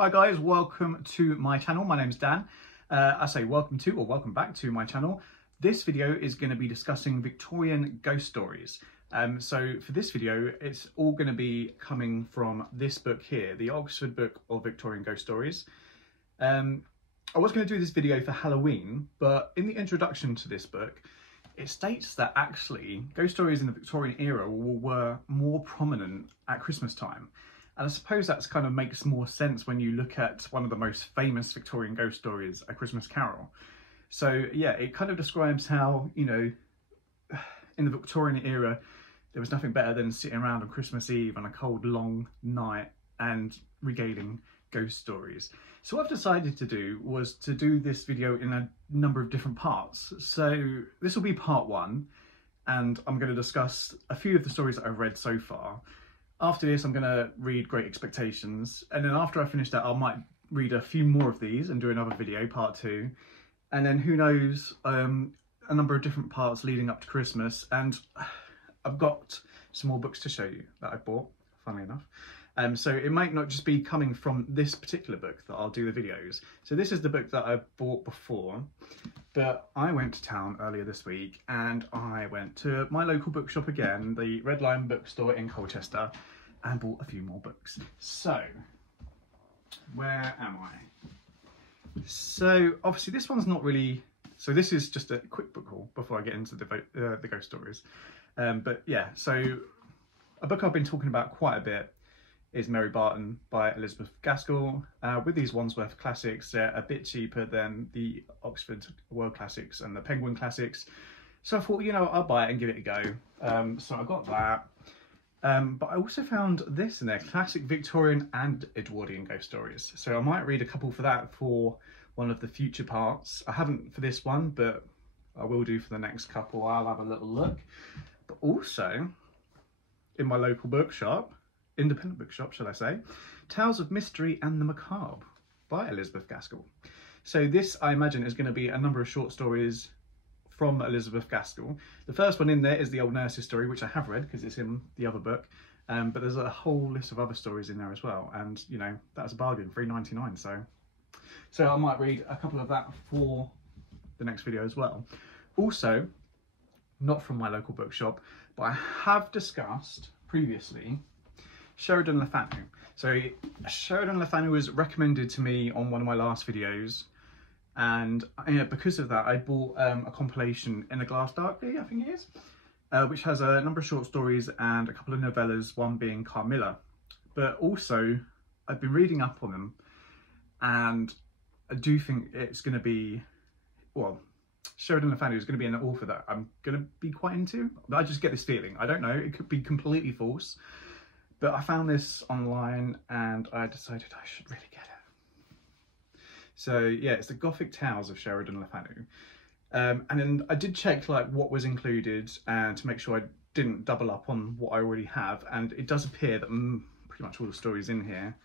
Hi guys, welcome to my channel. My name's Dan. I say welcome to or welcome back to my channel. This video is going to be discussing Victorian ghost stories. So for this video, it's all going to be coming from this book here, the Oxford Book of Victorian Ghost Stories. I was going to do this video for Halloween, but in the introduction to this book, it states that actually ghost stories in the Victorian era were more prominent at Christmas time. And I suppose that kind of makes more sense when you look at one of the most famous Victorian ghost stories, A Christmas Carol. So yeah, it kind of describes how, you know, in the Victorian era, there was nothing better than sitting around on Christmas Eve on a cold, long night and regaling ghost stories. So what I've decided to do was to do this video in a number of different parts. So this will be part one, and I'm going to discuss a few of the stories that I've read so far. After this, I'm going to read Great Expectations, and then after I finish that, I might read a few more of these and do another video, part two. And then who knows, a number of different parts leading up to Christmas. And I've got some more books to show you that I bought, funnily enough. So it might not just be coming from this particular book that I'll do the videos. So this is the book that I bought before, but I went to town earlier this week and I went to my local bookshop again, the Red Lion bookstore in Colchester, and bought a few more books. So, where am I? So obviously this one's not really, so this is just a quick book haul before I get into the ghost stories. But yeah, so a book I've been talking about quite a bit is Mary Barton by Elizabeth Gaskell. With these Wandsworth classics, they're a bit cheaper than the Oxford World Classics and the Penguin Classics. So I thought, you know, I'll buy it and give it a go. So I got that. But I also found this in there, classic Victorian and Edwardian ghost stories. So I might read a couple for that for one of the future parts. I haven't for this one, but I will do for the next couple. I'll have a little look. But also, in my local bookshop, independent bookshop, shall I say, Tales of Mystery and the Macabre by Elizabeth Gaskell. So this, I imagine, is going to be a number of short stories from Elizabeth Gaskell. The first one in there is the Old Nurse's story, which I have read because it's in the other book. But there's a whole list of other stories in there as well. And, you know, that's a bargain, $3.99. So I might read a couple of that for the next video as well. Also, not from my local bookshop, but I have discussed previously Sheridan Le Fanu. So Sheridan Le Fanu was recommended to me on one of my last videos, and because of that I bought a compilation In the Glass Darkly, I think it is, which has a number of short stories and a couple of novellas, one being Carmilla. But also I've been reading up on them, and I do think it's going to be, well, Sheridan Le Fanu is going to be an author that I'm going to be quite into. I just get this feeling. I don't know, it could be completely false. But I found this online and I decided I should really get it. So yeah, it's the Gothic Tales of Sheridan Le Fanu. And then I did check like what was included and to make sure I didn't double up on what I already have. And it does appear that pretty much all the stories in here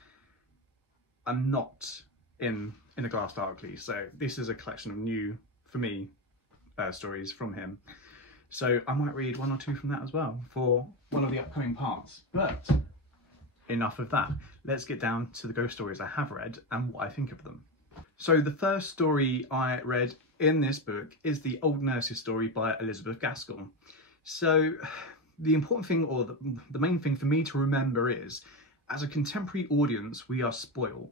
are not in the Glass Darkly. So this is a collection of new, for me, stories from him. So I might read one or two from that as well for one of the upcoming parts. But enough of that. Let's get down to the ghost stories I have read and what I think of them. So the first story I read in this book is the Old Nurse's story by Elizabeth Gaskell. So the important thing, or the main thing for me to remember is, as a contemporary audience, we are spoiled.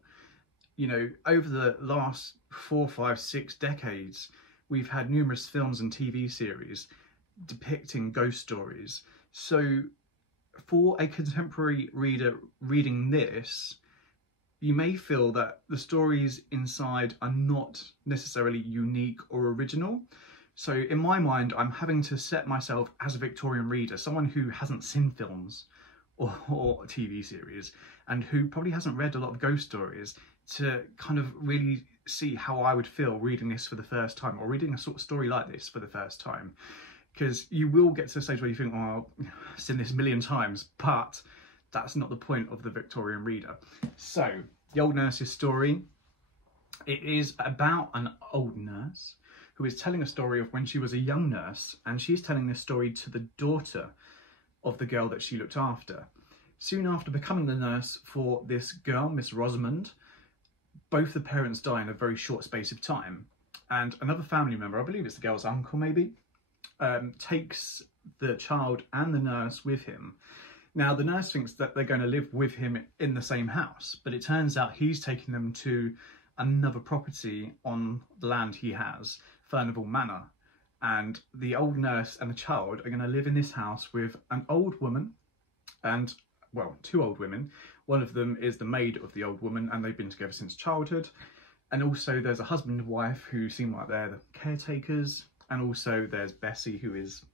You know, over the last 4, 5, 6 decades, we've had numerous films and TV series depicting ghost stories. So for a contemporary reader reading this, you may feel that the stories inside are not necessarily unique or original. So in my mind, I'm having to set myself as a Victorian reader, someone who hasn't seen films or TV series and who probably hasn't read a lot of ghost stories, to kind of really see how I would feel reading this for the first time, or reading a sort of story like this for the first time. Because you will get to the stage where you think, oh, I've seen this a million times, but that's not the point of the Victorian reader. So, the Old Nurse's story, it is about an old nurse who is telling a story of when she was a young nurse, and she's telling this story to the daughter of the girl that she looked after. Soon after becoming the nurse for this girl, Miss Rosamond, both the parents die in a very short space of time, and another family member, I believe it's the girl's uncle maybe, takes the child and the nurse with him. Now the nurse thinks that they're going to live with him in the same house, but it turns out he's taking them to another property on the land he has, Furnivall Manor, and the old nurse and the child are going to live in this house with an old woman and, well, two old women. One of them is the maid of the old woman, and they've been together since childhood. And also there's a husband and wife who seem like they're the caretakers. And also there's Bessie, who is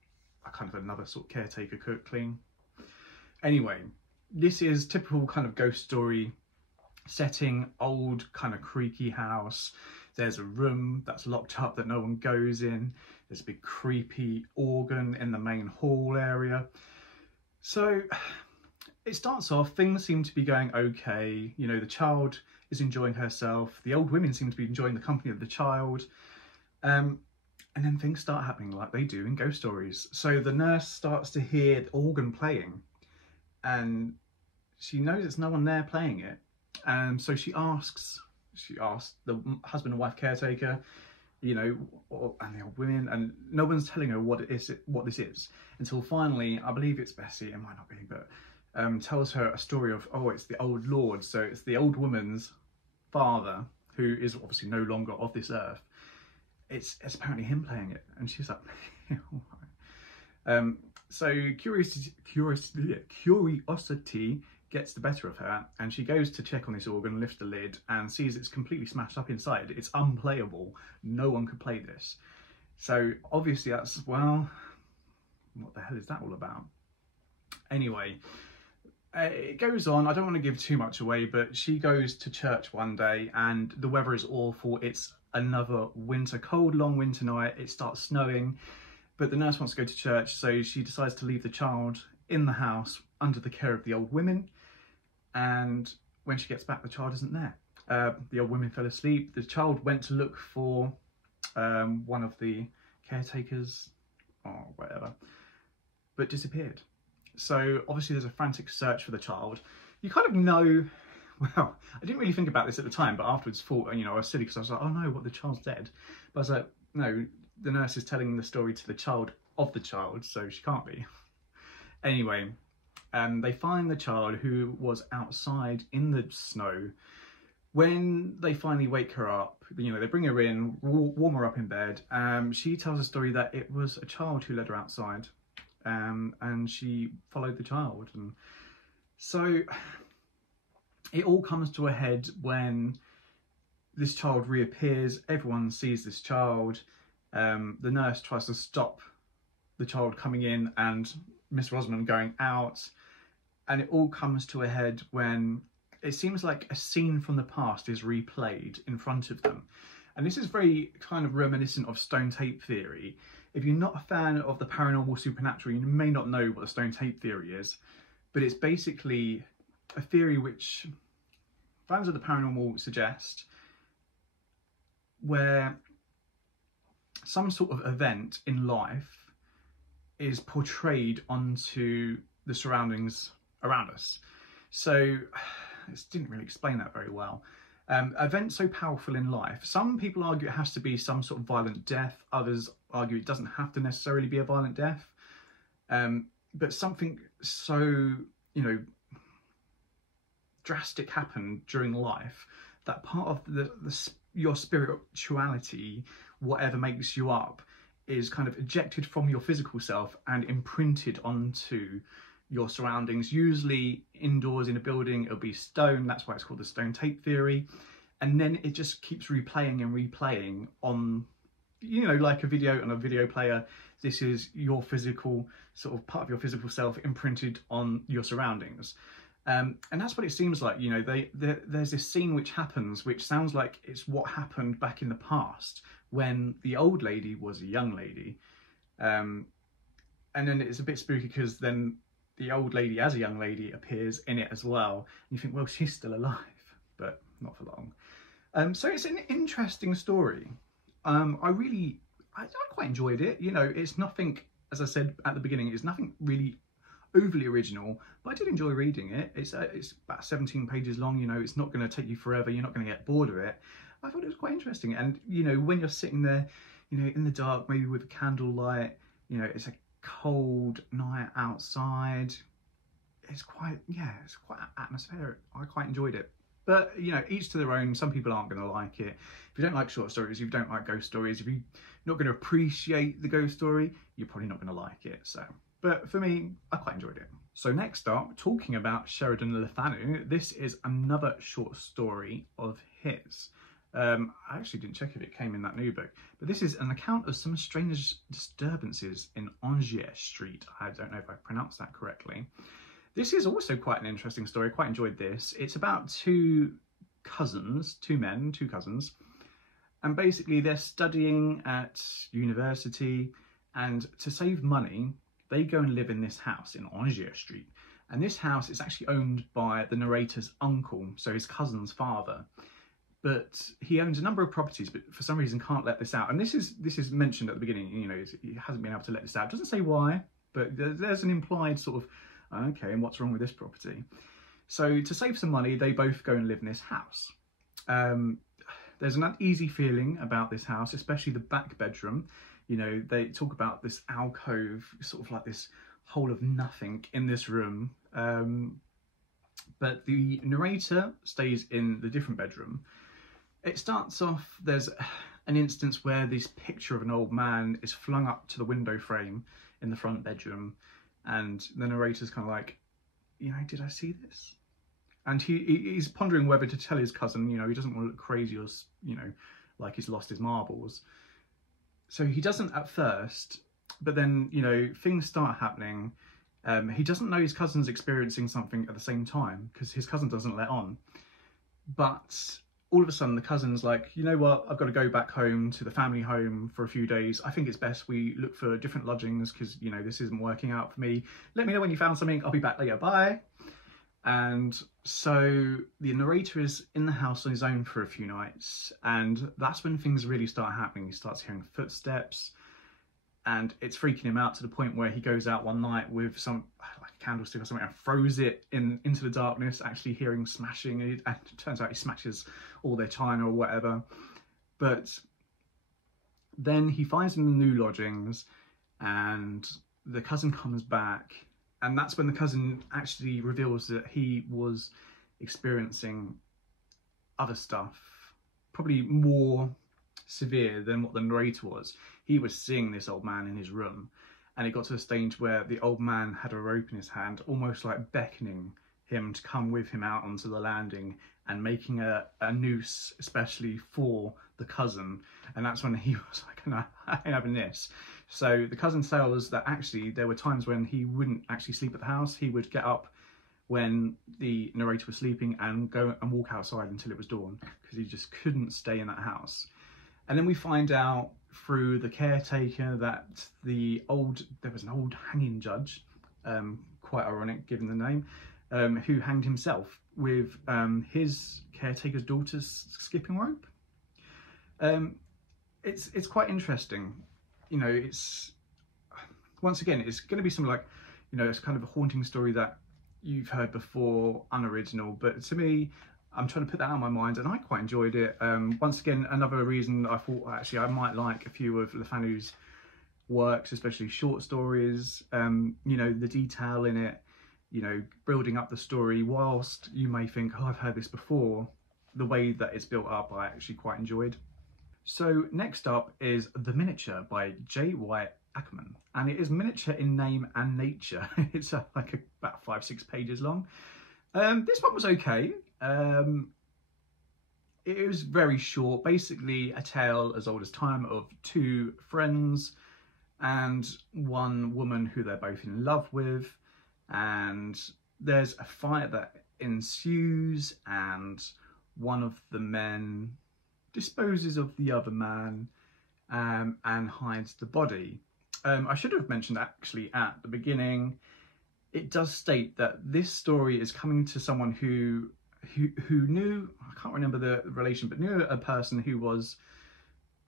a kind of another sort of caretaker, cook, clean. Anyway, this is typical kind of ghost story setting, old kind of creaky house. There's a room that's locked up that no one goes in. There's a big creepy organ in the main hall area. So it starts off, things seem to be going okay. You know, the child is enjoying herself. The old women seem to be enjoying the company of the child. And then things start happening like they do in ghost stories. So the nurse starts to hear the organ playing, and she knows it's no one there playing it. And so she asks the husband and wife caretaker, you know, and the old women, and no one's telling her what this is, until finally, I believe it's Bessie, it might not be, but tells her a story of, oh, it's the old lord. So it's the old woman's father, who is obviously no longer of this earth. It's apparently him playing it, and she's like, all right. So curiosity gets the better of her, and she goes to check on this organ, lifts the lid, and sees it's completely smashed up inside. It's unplayable. No one could play this. So obviously that's, well, what the hell is that all about? Anyway, it goes on. I don't want to give too much away, but she goes to church one day, and the weather is awful. It's another winter, cold, long winter night. It starts snowing, but the nurse wants to go to church, so she decides to leave the child in the house under the care of the old women. And when she gets back, the child isn't there. The old women fell asleep. The child went to look for one of the caretakers or whatever, but disappeared. So obviously there's a frantic search for the child. You kind of know, well, I didn't really think about this at the time, but afterwards thought, you know, I was silly because I was like, oh no, what, the child's dead? But I was like, no, the nurse is telling the story to the child of the child, so she can't be. Anyway, they find the child, who was outside in the snow. When they finally wake her up, you know, they bring her in, warm her up in bed. She tells a story that it was a child who led her outside, and she followed the child. And so it all comes to a head when this child reappears. Everyone sees this child. The nurse tries to stop the child coming in and Miss Rosamond going out. And it all comes to a head when it seems like a scene from the past is replayed in front of them. And this is very kind of reminiscent of stone tape theory. If you're not a fan of the paranormal supernatural, you may not know what the stone tape theory is, but it's basically a theory which fans of the paranormal suggest, where some sort of event in life is portrayed onto the surroundings around us. So this didn't really explain that very well. Events so powerful in life. Some people argue it has to be some sort of violent death. Others argue it doesn't have to necessarily be a violent death. But something so, you know, drastic happened during life that part of your spirituality, whatever makes you up, is kind of ejected from your physical self and imprinted onto your surroundings. Usually indoors in a building, it'll be stone. That's why it's called the stone tape theory. And then it just keeps replaying and replaying on, you know, like a video on a video player. This is your physical, sort of part of your physical self imprinted on your surroundings. And that's what it seems like. You know, there's this scene which happens, which sounds like it's what happened back in the past when the old lady was a young lady. And then it's a bit spooky because then the old lady as a young lady appears in it as well. And you think, well, she's still alive, but not for long. So it's an interesting story. I quite enjoyed it. You know, it's nothing, as I said at the beginning, it's nothing really overly original, but I did enjoy reading it. It's about 17 pages long, you know, it's not going to take you forever, you're not going to get bored of it. I thought it was quite interesting, and you know, when you're sitting there, you know, in the dark, maybe with a candlelight, you know, it's a cold night outside, it's quite atmospheric. I quite enjoyed it. But, you know, each to their own. Some people aren't going to like it. If you don't like short stories, if you don't like ghost stories, if you're not going to appreciate the ghost story, you're probably not going to like it. So, but for me, I quite enjoyed it. So next up, talking about Sheridan Le Fanu, this is another short story of his. I actually didn't check if it came in that new book, but this is an account of some strange disturbances in Angers Street. I don't know if I pronounced that correctly. This is also quite an interesting story. I quite enjoyed this. It's about two cousins, and basically they're studying at university, and to save money, they go and live in this house in Angers Street. And this house is actually owned by the narrator's uncle, so his cousin's father. But he owns a number of properties, but for some reason can't let this out. And this is mentioned at the beginning, you know, he hasn't been able to let this out. It doesn't say why, but there's an implied sort of, okay, and what's wrong with this property? So to save some money, they both go and live in this house. There's an uneasy feeling about this house, especially the back bedroom. You know, they talk about this alcove, sort of like this hole of nothing in this room. But the narrator stays in the different bedroom. It starts off, there's an instance where this picture of an old man is flung up to the window frame in the front bedroom. And the narrator's kind of like, you know, did I see this? And he's pondering whether to tell his cousin, you know, he doesn't want to look crazy or, you know, like he's lost his marbles. So he doesn't at first, but then, you know, things start happening. He doesn't know his cousin's experiencing something at the same time because his cousin doesn't let on. But all of a sudden the cousin's like, you know what, I've got to go back home to the family home for a few days. I think it's best we look for different lodgings because, you know, this isn't working out for me. Let me know when you found something. I'll be back later. Bye. And so the narrator is in the house on his own for a few nights. And that's when things really start happening. He starts hearing footsteps. And it's freaking him out to the point where he goes out one night with some, like a candlestick or something, and throws it into the darkness, actually hearing smashing. And it turns out he smashes all their china or whatever. But then he finds them in the new lodgings, and the cousin comes back. And that's when the cousin actually reveals that he was experiencing other stuff, probably more severe than what the narrator was. He was seeing this old man in his room, and it got to the stage where the old man had a rope in his hand, almost like beckoning him to come with him out onto the landing and making a noose especially for the cousin. And that's when he was like, no, I ain't having this. So the cousin tells that actually there were times when he wouldn't actually sleep at the house. He would get up when the narrator was sleeping and go and walk outside until it was dawn because he just couldn't stay in that house. And then we find out through the caretaker that there was an old hanging judge, quite ironic given the name, who hanged himself with his caretaker's daughter's skipping rope. It's quite interesting. You know, it's, once again, it's going to be something like, you know, it's kind of a haunting story that you've heard before, unoriginal, but to me, I'm trying to put that out of my mind, and I quite enjoyed it. Once again, another reason I thought actually I might like a few of Le Fanu's works, especially short stories. You know, the detail in it, you know, building up the story, whilst you may think, oh, I've heard this before, the way that it's built up I actually quite enjoyed. So next up is The Miniature by J.Y. Akerman, and it is miniature in name and nature. It's like about 5-6 pages long. This one was okay. It was very short, basically a tale as old as time of two friends and one woman who they're both in love with, and there's a fight that ensues, and one of the men disposes of the other man and hides the body. I should have mentioned actually at the beginning, it does state that this story is coming to someone who knew, I can't remember the relation, but knew a person who was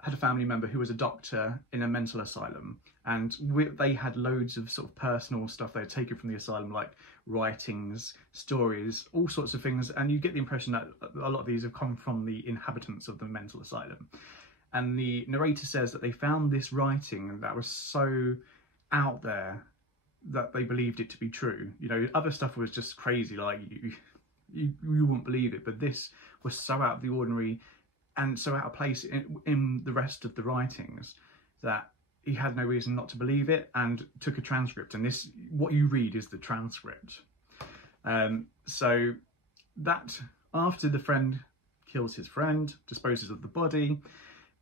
had a family member who was a doctor in a mental asylum, and they had loads of sort of personal stuff they had taken from the asylum, like writings, stories, all sorts of things, and you get the impression that a lot of these have come from the inhabitants of the mental asylum. And the narrator says that they found this writing that was so out there that they believed it to be true. You know, other stuff was just crazy, like you wouldn't believe it, but this was so out of the ordinary and so out of place in the rest of the writings that he had no reason not to believe it, and took a transcript. And this, what you read, is the transcript. So that after the friend kills his friend, disposes of the body,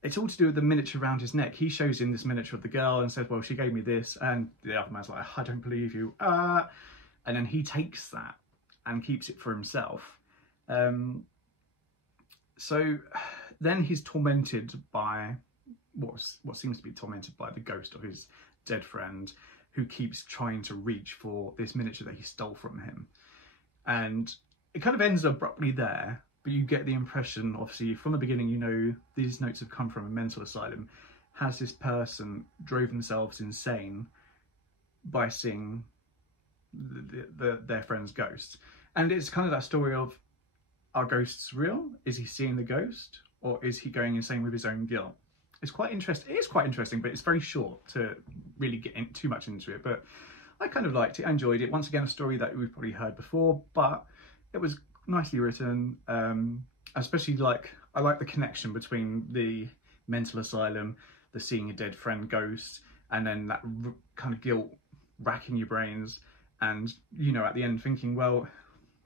it's all to do with the miniature around his neck. He shows him this miniature of the girl and says, well, she gave me this, and the other man's like, I don't believe you. And then he takes that and keeps it for himself. So then he's tormented by what seems to be tormented by the ghost of his dead friend, who keeps trying to reach for this miniature that he stole from him. And it kind of ends abruptly there, but you get the impression, obviously from the beginning, you know these notes have come from a mental asylum. Has this person drove themselves insane by seeing their friend's ghost? And it's kind of that story of, are ghosts real? Is he seeing the ghost, or is he going insane with his own guilt? It's quite interesting. It is quite interesting, but it's very short to really get too much into it. But I kind of liked it. I enjoyed it. Once again, a story that we've probably heard before, but it was nicely written. Especially I like the connection between the mental asylum, the seeing a dead friend ghost, and then that kind of guilt racking your brains, and you know, at the end thinking, well,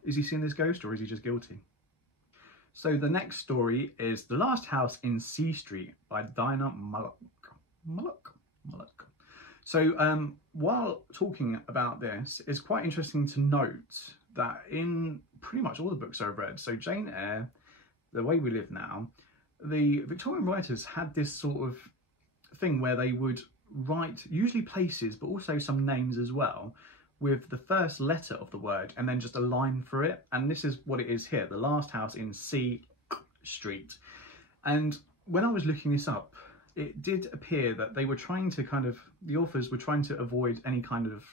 is he seeing this ghost or is he just guilty? So the next story is The Last House in C Street by Dinah Mulock. So while talking about this, it's quite interesting to note that in pretty much all the books I've read, so Jane Eyre, The Way We Live Now, the Victorian writers had this sort of thing where they would write usually places, but also some names as well, with the first letter of the word and then just a line for it. And this is what it is here, The Last House in C Street. And when I was looking this up, it did appear that they were trying to the authors were trying to avoid any kind of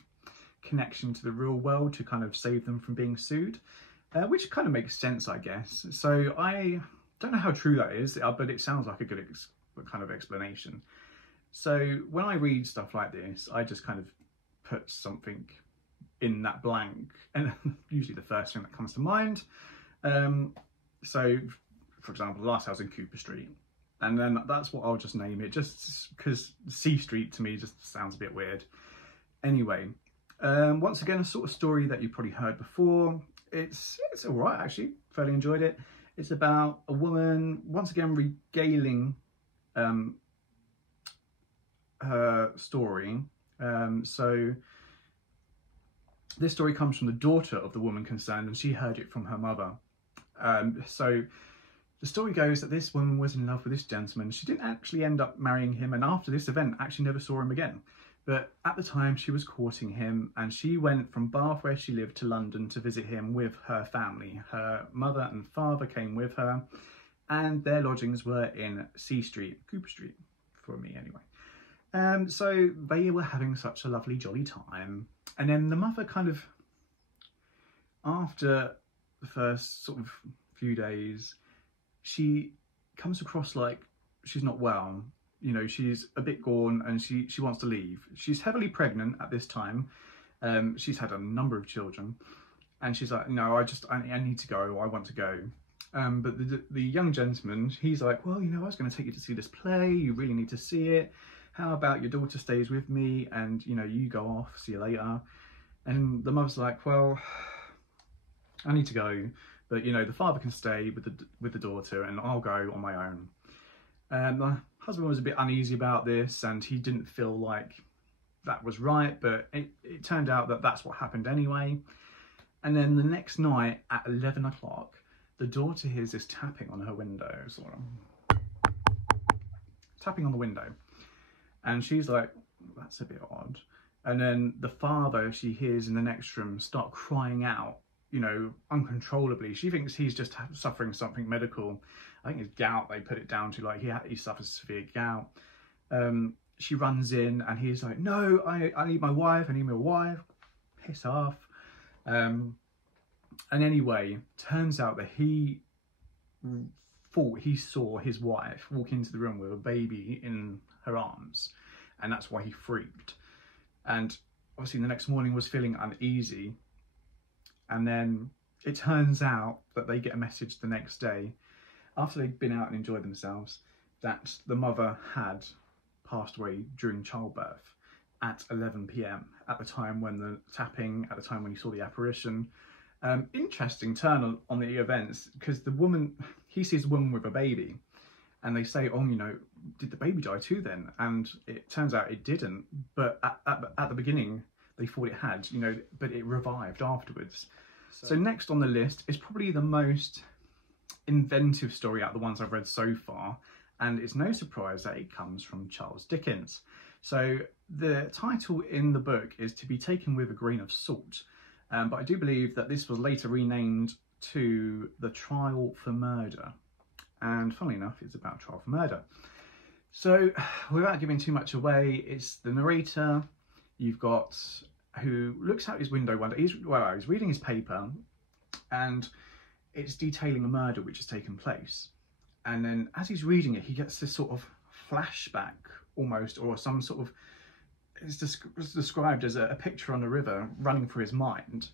connection to the real world to kind of save them from being sued, which kind of makes sense, I guess. So I don't know how true that is, but it sounds like a good kind of explanation. So when I read stuff like this, I just kind of put something in that blank, and usually the first thing that comes to mind. So for example, The Last House in Cooper Street, and then that's what I'll just name it, just because C Street to me just sounds a bit weird. Anyway, once again, a sort of story that you've probably heard before. It's all right, actually, fairly enjoyed it. It's about a woman once again regaling her story. So this story comes from the daughter of the woman concerned, and she heard it from her mother. So the story goes that this woman was in love with this gentleman. She didn't actually end up marrying him, and after this event actually never saw him again. But at the time she was courting him, and she went from Bath, where she lived, to London to visit him with her family. Her mother and father came with her, and their lodgings were in C Street, Cooper Street, for me anyway. So they were having such a lovely jolly time, and then the mother kind of, after the first sort of few days, she comes across like she's not well. You know, she's a bit gone and she wants to leave. She's heavily pregnant at this time. She's had a number of children, and she's like, no, I need to go, I want to go. But the young gentleman, he's like, well, you know, I was going to take you to see this play, you really need to see it. How about your daughter stays with me and, you know, you go off, see you later. And the mother's like, well, I need to go, but, you know, the father can stay with the daughter and I'll go on my own. And my husband was a bit uneasy about this, and he didn't feel like that was right, but it turned out that that's what happened anyway. And then the next night at 11 o'clock, the daughter hears this tapping on her window, sort of tapping on the window. And she's like, that's a bit odd. And then the father, she hears in the next room, start crying out you know, uncontrollably. She thinks he's just suffering something medical. I think it's gout they put it down to, like he suffers severe gout. She runs in and he's like, no, I need my wife, I need my wife. Piss off. And anyway, turns out that he thought he saw his wife walk into the room with a baby in her arms, and that's why he freaked. And obviously the next morning was feeling uneasy, and then it turns out that they get a message the next day, after they'd been out and enjoyed themselves, that the mother had passed away during childbirth at 11 p.m, at the time when the tapping, at the time when he saw the apparition. Interesting turn on the events, because the woman, he sees a woman with a baby, and they say, oh, you know, did the baby die too then? And it turns out it didn't, but at the beginning they thought it had, you know, but it revived afterwards. So next on the list is probably the most inventive story out of the ones I've read so far, and it's no surprise that it comes from Charles Dickens. So the title in the book is To Be Taken with a Grain of Salt, but I do believe that this was later renamed to The Trial for Murder, and funnily enough it's about trial for murder. So without giving too much away, it's the narrator you've got who looks out his window one day. He's reading his paper, and it's detailing a murder which has taken place, and then as he's reading it he gets this sort of flashback almost, or some sort of, it's described as a picture on the river running through his mind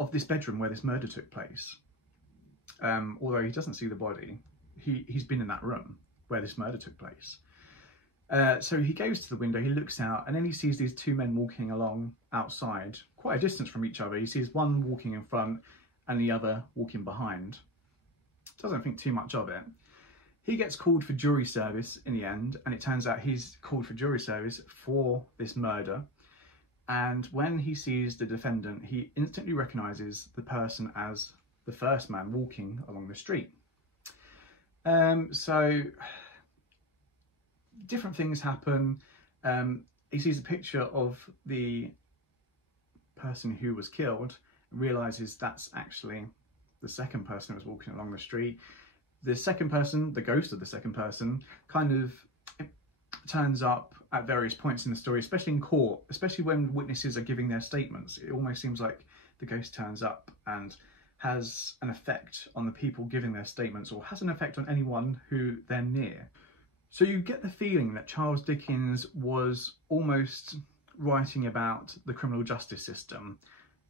of this bedroom where this murder took place. Although he doesn't see the body, he's been in that room where this murder took place. So he goes to the window, he looks out, and then he sees these two men walking along outside, quite a distance from each other. He sees one walking in front and the other walking behind. Doesn't think too much of it. He gets called for jury service in the end, and it turns out he's called for jury service for this murder. And when he sees the defendant, he instantly recognises the person as the first man walking along the street. So different things happen. He sees a picture of the person who was killed, and realises that's actually the second person who was walking along the street. The second person, the ghost of the second person, kind of turns up at various points in the story, especially in court, especially when witnesses are giving their statements. It almost seems like the ghost turns up and has an effect on the people giving their statements, or has an effect on anyone who they're near. So you get the feeling that Charles Dickens was almost writing about the criminal justice system,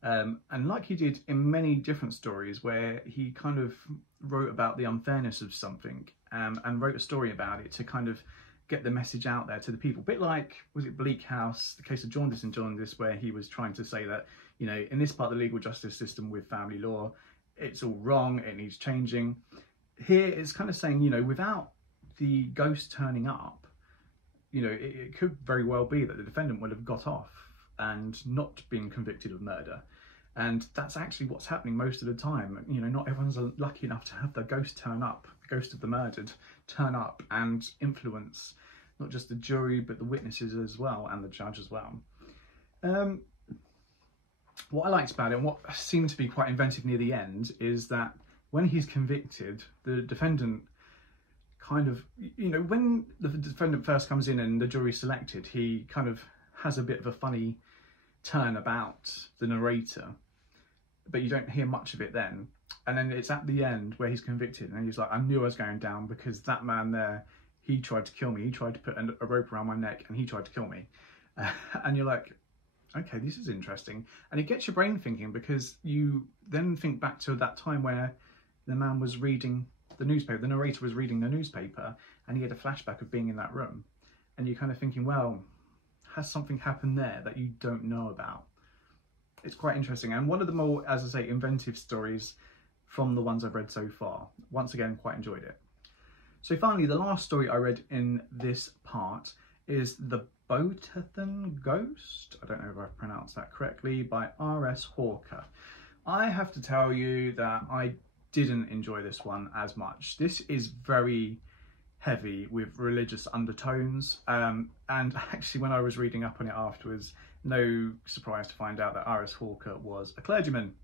and like he did in many different stories where he kind of wrote about the unfairness of something, and wrote a story about it to kind of get the message out there to the people. A bit like, was it Bleak House, the case of Jaundice and Jaundice, where he was trying to say that, you know, in this part of the legal justice system with family law, it's all wrong, it needs changing. Here it's kind of saying, you know, without the ghost turning up, you know, it could very well be that the defendant would have got off and not been convicted of murder. And that's actually what's happening most of the time. You know, not everyone's lucky enough to have the ghost turn up, the ghost of the murdered turn up and influence not just the jury but the witnesses as well, and the judge as well. What I liked about it, and what seemed to be quite inventive near the end, is that when he's convicted, the defendant kind of, you know, when the defendant first comes in and the jury's selected, he kind of has a bit of a funny turn about the narrator, but you don't hear much of it then. And then it's at the end where he's convicted and he's like, I knew I was going down because that man there, he tried to kill me. He tried to put a rope around my neck and he tried to kill me. And you're like, okay, this is interesting. And it gets your brain thinking, because you then think back to that time where the man was reading the newspaper, the narrator was reading the newspaper, and he had a flashback of being in that room. And you're kind of thinking, well, has something happened there that you don't know about? It's quite interesting, and one of the more, as I say, inventive stories from the ones I've read so far. Once again, quite enjoyed it. So finally, the last story I read in this part is The Botathen Ghost, I don't know if I've pronounced that correctly, by R.S. Hawker. I have to tell you that I didn't enjoy this one as much. This is very heavy with religious undertones, and actually when I was reading up on it afterwards, no surprise to find out that R.S. Hawker was a clergyman.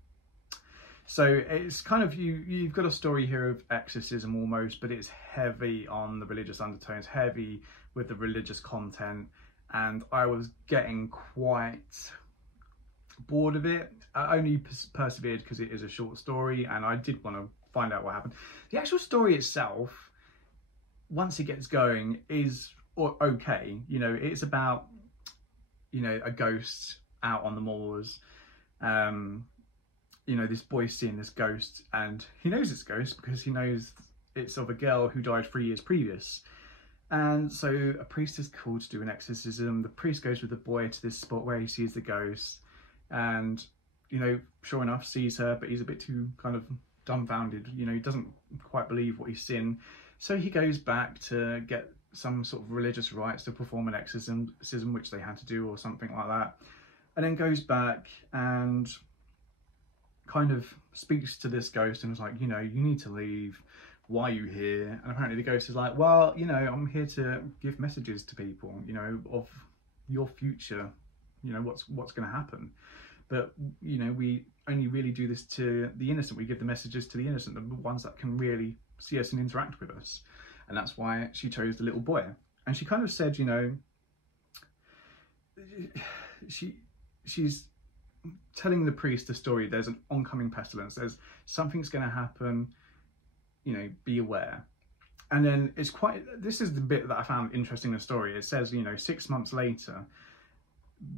So it's kind of, you've got a story here of exorcism almost, but it's heavy on the religious undertones, heavy with the religious content, and I was getting quite bored of it. I only persevered because it is a short story and I did want to find out what happened. The actual story itself, once it gets going, is okay. You know, it's about, you know, a ghost out on the moors. You know, this boy's seeing this ghost and he knows it's a ghost because he knows it's of a girl who died 3 years previous. And so a priest is called to do an exorcism. The priest goes with the boy to this spot where he sees the ghost and, you know, sure enough sees her, but he's a bit too kind of dumbfounded. You know, he doesn't quite believe what he's seen. So he goes back to get some sort of religious rites to perform an exorcism, which they had to do or something like that. And then goes back and kind of speaks to this ghost and is like, you know, you need to leave. Why are you here? And apparently the ghost is like, well, you know, I'm here to give messages to people, you know, of your future, you know, what's going to happen. But, you know, we only really do this to the innocent. We give the messages to the innocent, the ones that can really see us and interact with us. And that's why she chose the little boy. And she kind of said, you know, she's telling the priest the story. There's an oncoming pestilence. There's something's going to happen. You know, be aware. And then it's quite, this is the bit that I found interesting in the story. It says, you know, 6 months later,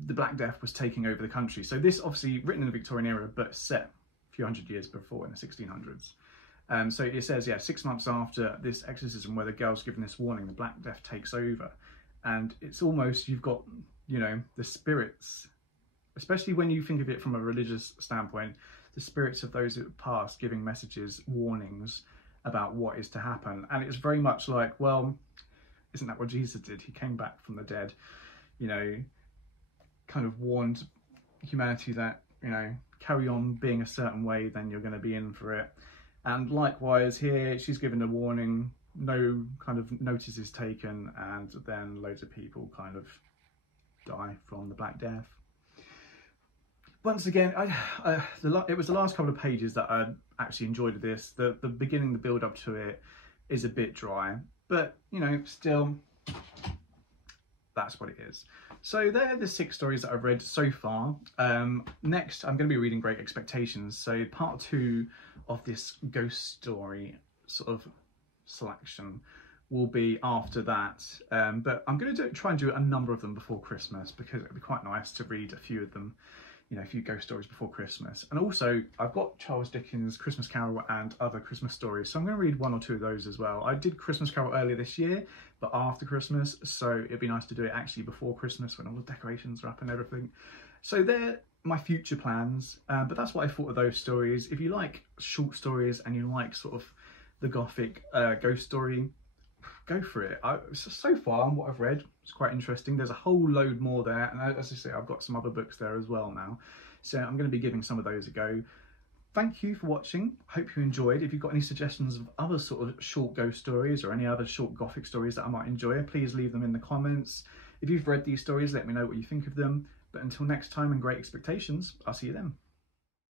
the Black Death was taking over the country. So this obviously written in the Victorian era, but set a few hundred years before in the 1600s. So it says, yeah, 6 months after this exorcism where the girl's given this warning, the Black Death takes over. And it's almost, you've got, you know, the spirits, especially when you think of it from a religious standpoint, the spirits of those that passed giving messages, warnings about what is to happen. And it's very much like, well, isn't that what Jesus did? He came back from the dead, you know, kind of warned humanity that, you know, carry on being a certain way, then you're going to be in for it. And likewise here, she's given a warning, no kind of notice is taken, and then loads of people kind of die from the Black Death. Once again, it was the last couple of pages that I actually enjoyed this. The beginning, the build up to it is a bit dry, but, you know, still, that's what it is. So they're the 6 stories that I've read so far. Next, I'm going to be reading Great Expectations. So part 2 of this ghost story sort of selection will be after that. But I'm going to try and do a number of them before Christmas because it'd be quite nice to read a few of them, you know, a few ghost stories before Christmas. And also I've got Charles Dickens' Christmas Carol and other Christmas stories, so I'm going to read 1 or 2 of those as well. I did Christmas Carol earlier this year, but after Christmas, so it'd be nice to do it actually before Christmas when all the decorations are up and everything. So they're my future plans, but that's what I thought of those stories. If you like short stories and you like sort of the Gothic ghost story, go for it. So far, what I've read, it's quite interesting. There's a whole load more there, and as I say, I've got some other books there as well now. So I'm going to be giving some of those a go. Thank you for watching. Hope you enjoyed. If you've got any suggestions of other sort of short ghost stories or any other short Gothic stories that I might enjoy, please leave them in the comments. If you've read these stories, let me know what you think of them. But until next time, and Great Expectations, I'll see you then.